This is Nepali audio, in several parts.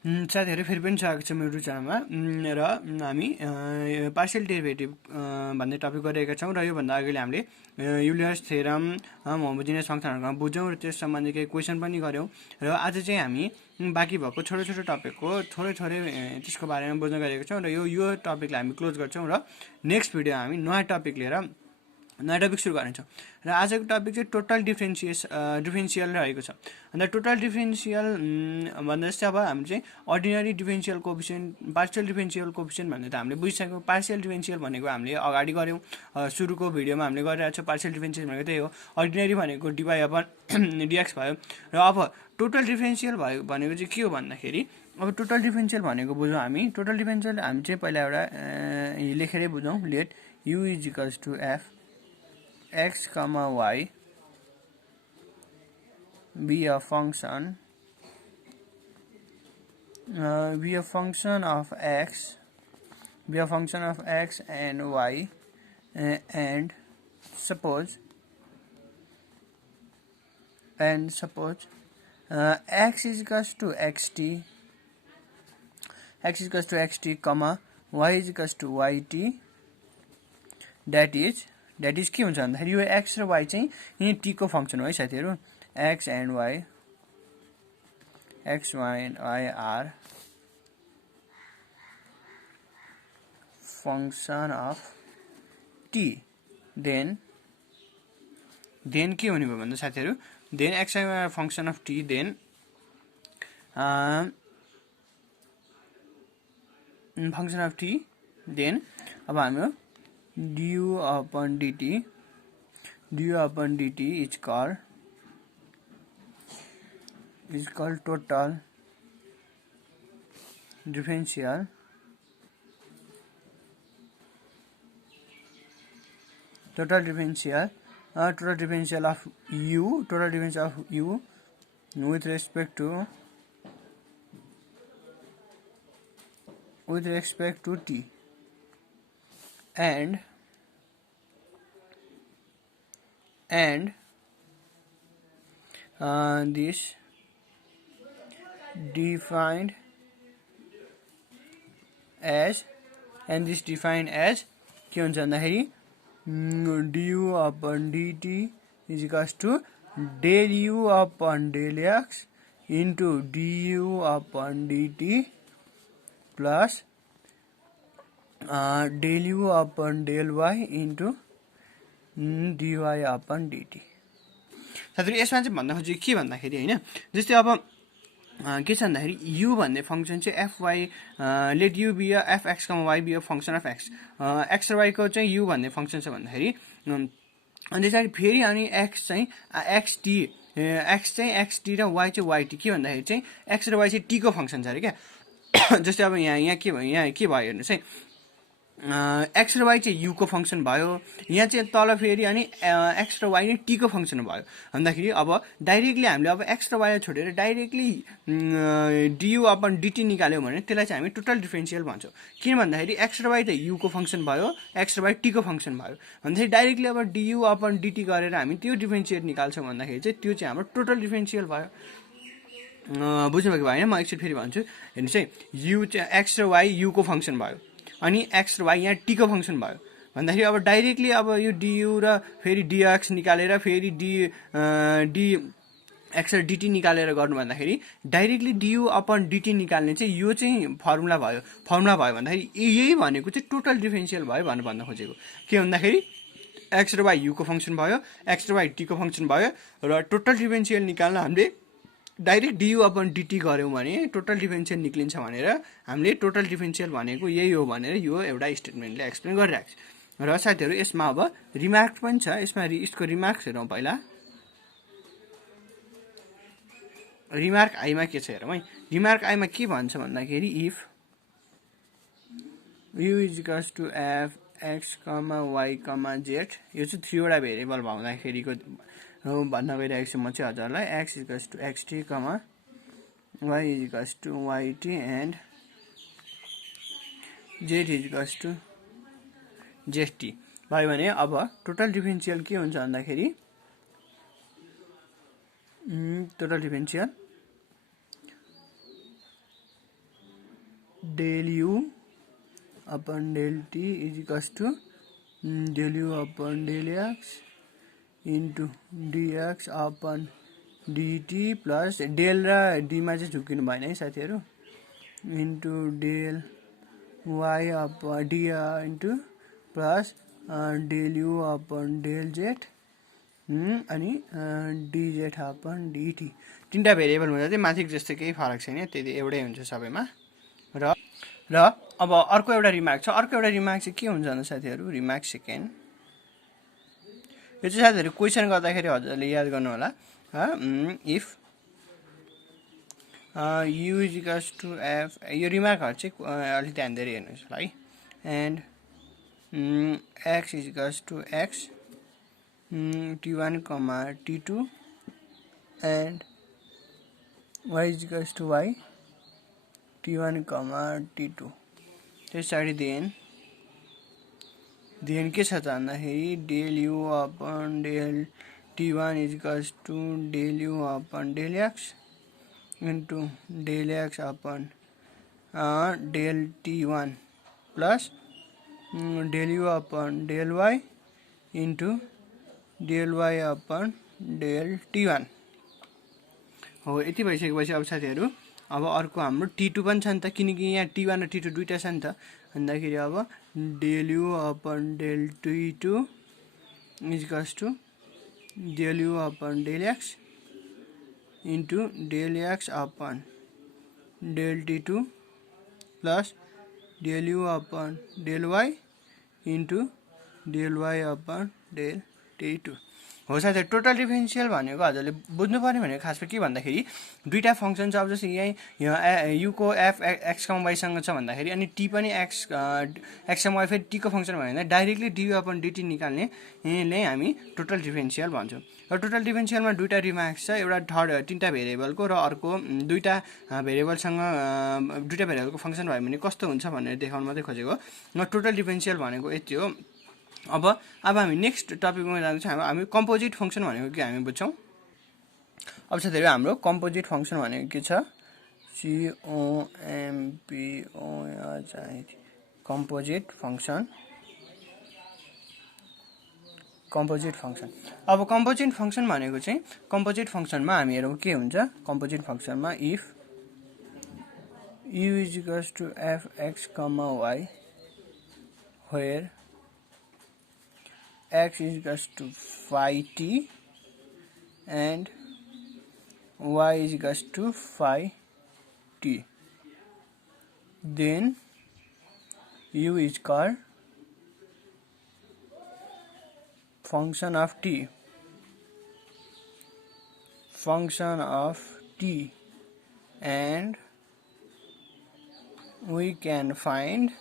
साथीहरू फेरि पनि स्वागत छ मेरो च्यानलमा र हामी पार्शियल डेरिभेटिभ भन्ने टपिक गरिरहेका छौँ र योभन्दा अगाडि हामीले युलियस थ्योरम होमोजिनियस फङ्सनहरूमा बुझ्यौँ र त्यस सम्बन्धी केही क्वेसन पनि गऱ्यौँ र आज चाहिँ हामी बाँकी भएको छोटो छोटो टपिकको थोरै त्यसको बारेमा बुझ्न गएको छौँ र यो टपिकलाई हामी क्लोज गर्छौँ र नेक्स्ट भिडियो हामी नयाँ टपिक लिएर नयाँ टपिक सुरु गर्नेछौँ र आजको टपिक चाहिँ टोटल डिफरेन्सियल रहेको छ। अन्त टोटल डिफरेन्सियल भन्दा जस्तै अब हामी चाहिँ ordinary differential coefficient partial differential coefficient भन्ने त हामीले बुझिसक्यौँ। पार्शियल डिफरेन्सियल भनेको हामीले अगाडि गऱ्यौँ, सुरुको भिडियोमा हामीले गरिरहेको छौँ। पार्शियल डिफरेन्सियल भनेको त्यही हो, अर्डिनरी भनेको डिवाई अपन डिएक्स भयो। र अब टोटल डिफरेन्सियल भयो भनेको चाहिँ के हो भन्दाखेरि अब टोटल डिफरेन्सियल भनेको बुझौँ हामी। टोटल डिफरेन्सियल हामी चाहिँ पहिला एउटा लेखेरै बुझौँ। Let u is equals to f x comma y be a function of x and y and suppose x is equals to xt comma y is equals to yt that is के हुन्छ भन्दाखेरि यो x र y चाहिँ यही t को फंक्सन हो है साथीहरु। x and y are function of t, then के हुने भयो भन्दा साथीहरु, then x and y are function of t, then function of t, then अब हाम्रो du upon dt is called total differential of u with respect to t, and this defined as के हुन्छ भन्दाखेरि du upon dt is equals to del u upon del x into du upon dt plus del u upon del y into dy upon dt। साथीहरु यसमा चाहिँ भन्दा खोजेको के भन्दाखेरि हैन, जस्तै अब के छ भन्दाखेरि u भन्ने फंक्सन चाहिँ fy let u be a fx, y be a function of x, x र y को चाहिँ u भन्ने फंक्सन छ भन्दाखेरि अनि त्यसरी फेरि अनि x चाहिँ xt र y चाहिँ yt के भन्दाखेरि चाहिँ x र y चाहिँ t को फंक्सन छ अरे क्या। जस्तै अब यहाँ के भयो हेर्नुस् है, x र y चाहिँ u को फंक्सन भयो, यहाँ चाहिँ तल फेरि अनि x र y नै t को फंक्सन भयो भन्दाखेरि अब डाइरेक्टली हामीले अब x र y लाई छोडेर डाइरेक्टली du अपन dt निकाल्यौं भने त्यसलाई चाहिँ हामी टोटल डिफरेन्शियल भन्छौं। किन भन्दाखेरि x र y त u को फंक्सन भयो, x र y t को फंक्सन भयो भन्दाखेरि डाइरेक्टली अब du अपन dt गरेर हामी त्यो डिफरेन्शियल निकाल्छौं भन्दाखेरि चाहिँ त्यो चाहिँ हाम्रो टोटल डिफरेन्शियल भयो। बुझ्नुभएको भएन? म एकचोटि फेरि भन्छु हेर्नुस् है, u चाहिँ x र y u को फंक्सन भयो अनि x र y यहाँ t को फंक्सन भयो भन्दाखेरि अब डाइरेक्टली अब यो du र फेरि dx निकालेर फेरि x र dt निकालेर गर्नु भन्दाखेरि डाइरेक्टली du अपन dt निकाल्ने चाहिँ यो चाहिँ फर्मुला भयो भन्दाखेरि यही भनेको चाहिँ टोटल डिफरेन्शियल भयो भनेर भन्न खोजेको। के भन्दाखेरि x र y u को फंक्सन भयो, x र y t को फंक्सन भयो र टोटल डिफरेन्शियल निकाल्न हामीले डाइरेक्ट du अपन dt गर्यौं भने टोटल डिफरेन्शियल निक्लिन्छ भनेर हामीले टोटल डिफरेन्शियल भनेको यही हो भनेर यो एउटा स्टेटमेन्टले एक्सप्लेन गरिरहेको छ। र साथीहरु यसमा अब रिमार्क पनि छ, यसमा यसको रिमार्क्स हेरौं। पहिला रिमार्क आई मा के छ हेरौं है। रिमार्क आई मा के भन्छ भन्दाखेरि if u is equals to f x, y, z, यो चाहिँ 3 वटा भेरिएबल भन्दाखेरिको भन्न गइरहेको छु म चाहिँ हजुरलाई। x is equals to xt, y is equals to yt and z is equals to zt भयो भने अब टोटल डिफरेन्शियल के हुन्छ भन्दाखेरि total differential del u upon del t is equals to del u upon del x into dx upon dt plus del र d मा चाहिँ झुकिनु भएन है साथीहरु into del y upon d into plus del u upon del z अनि dz upon dt तीनटा भेरिएबल हुँदा चाहिँ माथिको जस्तो केही फरक छैन त्यति एउटै हुन्छ सबैमा र अब अर्को एउटा रिमार्क छ अर्को एउटा रिमार्क चाहिँ के हुन्छ भन्दा साथीहरु रिमार्क सेकेन्ड यो चाहिँ साथीहरु क्वेशन गर्दाखेरि हजुरले याद गर्नु होला if u is equals to f यो रिमार्कहरु चाहिँ अलि ध्यान दिएर हेर्नुस् ल है and x is equals to x t1 t2 and y is equals to y t1 t2 त्यसरी then के छ त भन्दाखेरि del u upon del t1 is equals to del u upon del x into del x upon del t1 plus del u upon del y into del y upon del t1 हो यति भइसकेपछि अब साथीहरु अब अर्को हाम्रो t2 पनि छ नि त किनकि यहाँ t1 र t2 दुईटा छ नि त भन्दाखेरि अब del u upon del t2 is equals to del u upon del x into del x upon del t2 plus del u upon del y into del y upon del t2 हो साथै टोटल डिफरेन्शियल भनेको हजुरले बुझ्नु पर्ने भनेको खासमा के भन्दाखेरि दुईटा फंक्सन छ अब जस्तै यहाँ u को f x, y सँग छ भन्दाखेरि अनि t पनि x y फेरि t को फंक्सन भयो भने डाइरेक्टली du अपन dt निकाल्ने यसले हामी टोटल डिफरेन्शियल भन्छौं र टोटल डिफरेन्शियलमा दुईटा रिमार्क्स छ एउटा थर्ड तीनटा भेरिएबलको र अर्को दुईटा भेरिएबलसँग दुईटा भेरिएबलको फंक्सन भयो भने कस्तो हुन्छ भनेर देखाउन मात्रै खोजेको न टोटल डिफरेन्शियल भनेको यति हो अब हामी नेक्स्ट टपिकमा जान्छौं हामी कम्पोजिट फंक्सन भनेको के हामी बुझ्छौं अब साथीहरु हाम्रो कम्पोजिट फंक्सन भनेको के छ कम्पोजिट फंक्सन अब कम्पोजिट फंक्सन भनेको चाहिँ कम्पोजिट फंक्सनमा हामीहरुको के हुन्छ composite फंक्सनमा if u is equals to fx, y where x is equals to phi t and y is equals to phi t, then u is called function of t and we can find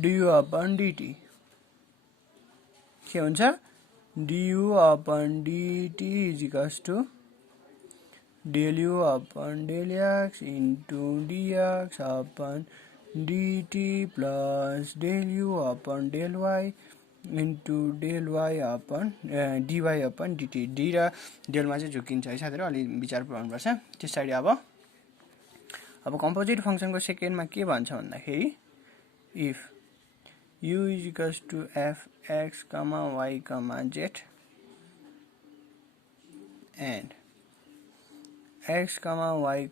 du upon dt के हुन्छ du upon dt is equals to del u upon del x into dx upon dt plus del u upon del y into del y upon dy upon dt d र del मा चाहिँ झुकिन्छ है साथीहरु अलि विचार गर्नु पर्छ त्यसैले अब कम्पोजिट फंक्सनको सेकेन्डमा के भन्छ भन्दाखेरि if u is equals to fx, y, z and x, y,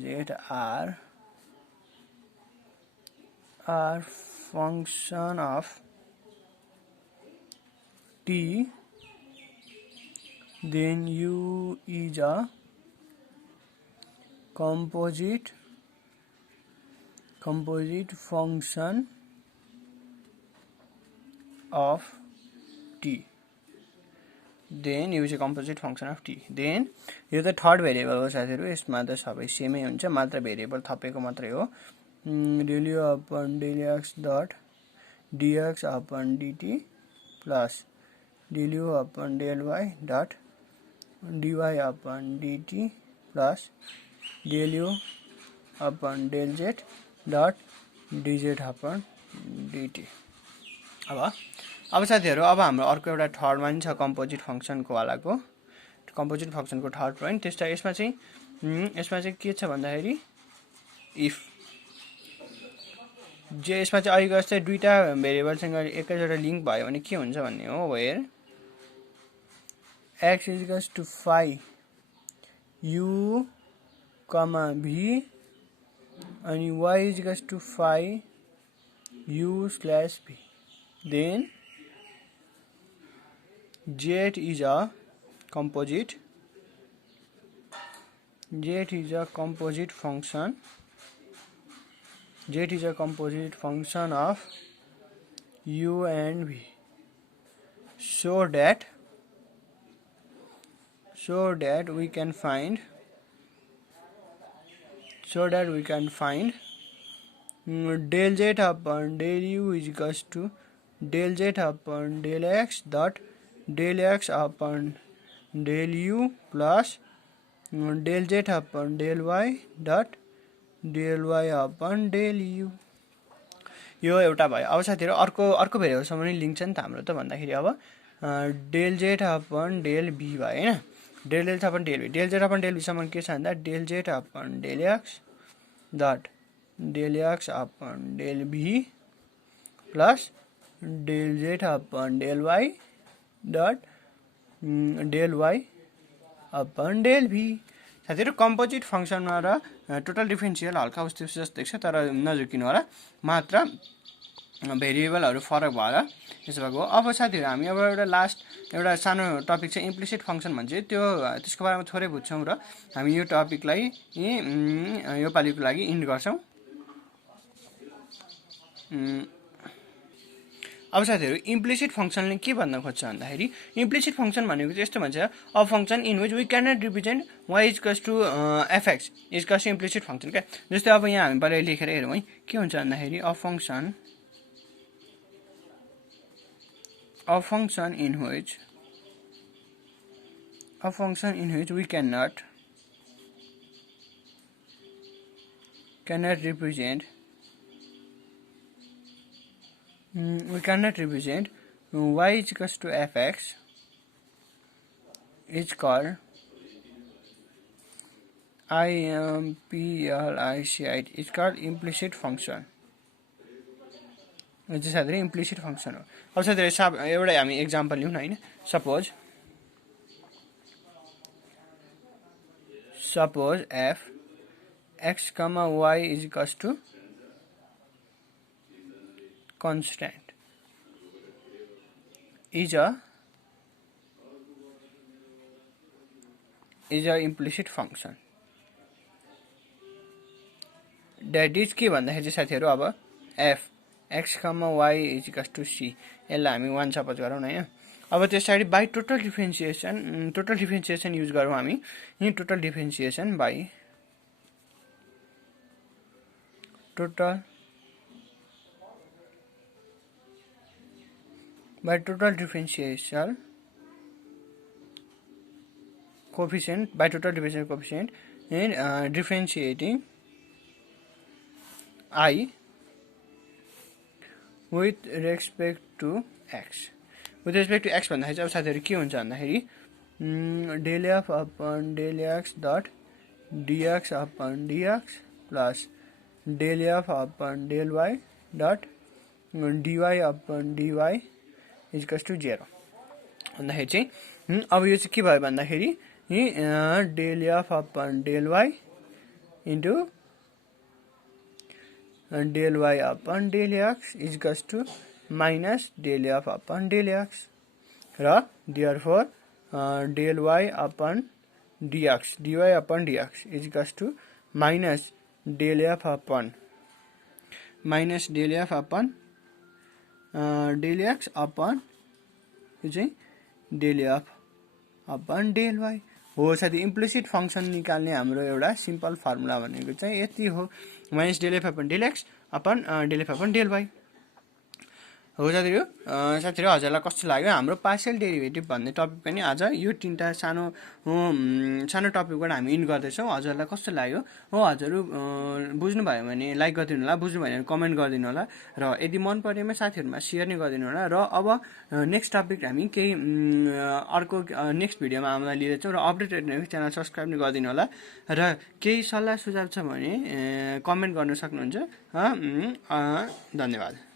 z are function of t, then u is a composite function of t, then u is a composite function of t, then यो त थर्ड भेरिएबल हो साथीहरु यसमा त सबै सेमै हुन्छ मात्र भेरिएबल थपेको मात्रै हो del u upon del x dot dx upon dt plus del u upon del y dot dy upon dt plus del u upon del z dot dz upon dt अब साथीहरु अब हाम्रो अर्को एउटा थर्ड मा छ कम्पोजिट फंक्सनको वालाको कम्पोजिट फङ्सनको थर्ड पोइन्ट। त्यसलाई यसमा चाहिँ के छ भन्दाखेरि इफ यसमा चाहिँ अहिलेको जस्तै दुईटा भेरिएबलसँग एकैचोटि लिङ्क भयो भने के हुन्छ भन्ने हो। Where x equals to phi u comma v अनि y equals to phi u slash v, then z is a composite function. Z is a composite function of u and v, so that we can find del z upon del u is equals to del z upon del x dot del x upon del u plus del z upon del y dot del y upon del u। यो एउटा भयो। अब साथीहरु अर्को भेरिएबलसम्म नि लिङ्क छ नि त हाम्रो त भन्दाखेरि अब del z upon del b भयो हैन। del z upon del b सम्म के छ भन्दा del z upon del x dot del x upon del b plus del z upon del y dot del y upon del v। साथीहरु कम्पोजिट फंक्सनमा र टोटल डिफरेन्शियल हल्का उस्तै जस्तो देख्छ, तर नझुकिनु होला, मात्र भेरिएबलहरु फरक भएर यसो भएको हो। अब साथीहरु हामी अब एउटा सानो टपिक चाहिँ इम्प्लिसिट फंक्सन भन्छ, त्यसको बारेमा थोरै बुझ्छौं र हामी यो टपिकलाई यो पालिको लागि इन्ड गर्छौं। अब साथीहरु इम्प्लिसिट फंक्सनले के भन्न खोज्छ भन्दाखेरि इम्प्लिसिट फंक्सन भनेको चाहिँ यस्तो भन्छ, a function in which we can not represent y equals to fx is calls implicit function क्या। जस्तै अब यहाँ हामी पहिला लेखेर हेरौँ है, के हुन्छ भन्दाखेरि a function in which we can not represent y is equals to fx is called IMPLICIT is called implicit function। यो चाहिँ साथै इम्प्लिसिट फंक्सन हो। अब साथै एउटा हामी एक्जाम्पल लिउँ न हैन। Suppose f x, y is equals to constant is a implicit function। that is के भन्दाखेरि चाहिँ साथीहरु अब f x, y is equals to c, यसलाई हामी 1 सपोज गरौँ न हैन। अब त्यसैगरी बाइ टोटल डिफरेन्शिएसन युज गरौँ हामी। यहाँ total differentiation by total differential coefficient in differentiating I with respect to x। with respect to x भन्दाखेरि अब साथीहरु के हुन्छ भन्दाखेरि del f upon del x dot dx upon dx plus del f upon del y dot dy upon dy is equals to 0 भन्दाखेरि चाहिँ अब यो चाहिँ के भयो भन्दाखेरि del f upon del y into del y upon del x is equals to minus del f upon del x, र therefore del y upon dx dy upon dx is equals to minus del f upon del x upon यो चाहिँ del f upon del y हो। साथै इम्प्लिसिट फंक्सन निकाल्ने हाम्रो एउटा सिम्पल फर्मुला भनेको चाहिँ यति हो, minus del f upon del x upon del f upon del y। हो साथीहरू हजुरलाई कस्तो लाग्यो हाम्रो पार्शियल डेरिभेटिभ भन्ने टपिक पनि आज यो तिनवटा सानो टपिकबाट हामी इन गर्दैछौँ। हजुरलाई कस्तो लाग्यो हो हजुरहरू बुझ्नुभयो भने लाइक गरिदिनु होला, बुझ्नु भएन भने कमेन्ट गरिदिनु होला र यदि मन परेमा साथीहरूमा सेयर नै गरिदिनु होला। र अब नेक्स्ट टपिक हामी केही अर्को नेक्स्ट भिडियोमा हामीलाई लिँदैछौँ र अपडेट च्यानल सब्सक्राइब नै गरिदिनु होला र केही सल्लाह सुझाव छ भने कमेन्ट गर्न सक्नुहुन्छ। धन्यवाद।